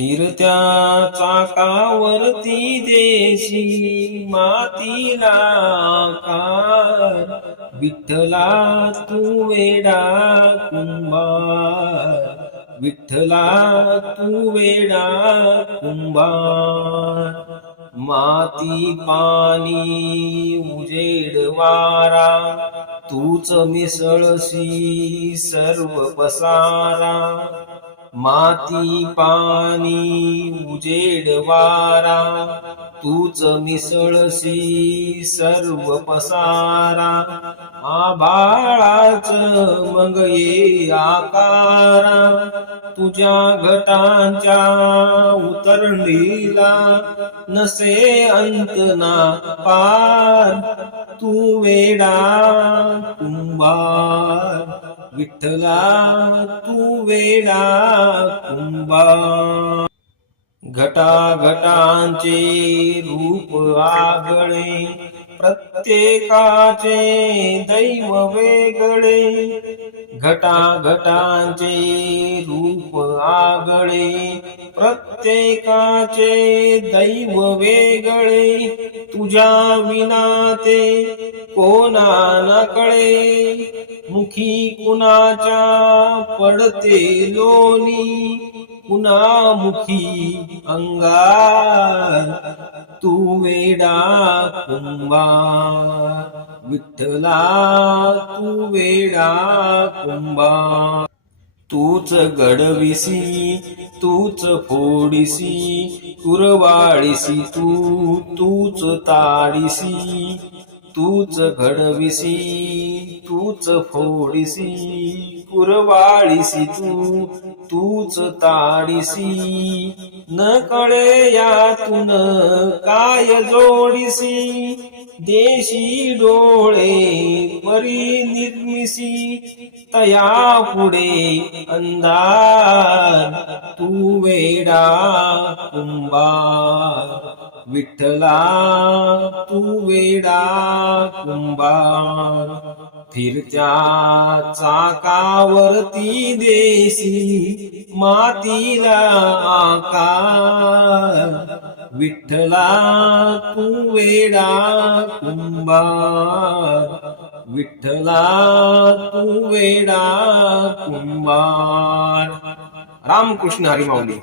फिरत्या चाकावरती देशी मातीला कार विठ्ठला तू वेडा कुंभार. विठ्ठला तू वेडा कुंभार. माती पाणी उजेड वारा. तूच मिसळसी सर्व पसारा. माती पाणी उजेड वारा तूच मिसळसी सर्व पसारा. आबाळाच मग ये आकारा तुझ्या घटांच्या उतरणीला नसे अंत ना पार. तू वेडा कुंभार. विठ्ठला तू वेडा कुंभार घटा घटांचे रूप आगळे प्रत्येकाचे दैव वेगळे. घटा घटांचे रूप आगळे प्रत्येकाचे दैव वेगळे. तुझ्या विना ते कोणा न कळे. मुखी कुणाच्या पडते लोणी कुणामुखी अंगार. तू वेडा कुंभार विठ्ठला तू वेडा कुंभार तूच घडविसी तूच फोडिसी कुरवाळीसी तू तूच तारिसी तूच घडविसी तूच फोडिसी. पुरवाळीसी तू तूच ताडिसी. न कळे यातून काय जोडिसी. देशी डोळे परी निर्मिसी. तया पुढे अंधार तू वेडा कुंभार. विठ्ठला तू वेडा कुंभार. फिरत्या चाकावरती देसी मातीला आकार. विठ्ठला कुवेडा कुंभा विठ्ठला कुवेडा वेडा कुंभार. रामकृष्ण हरिमाऊली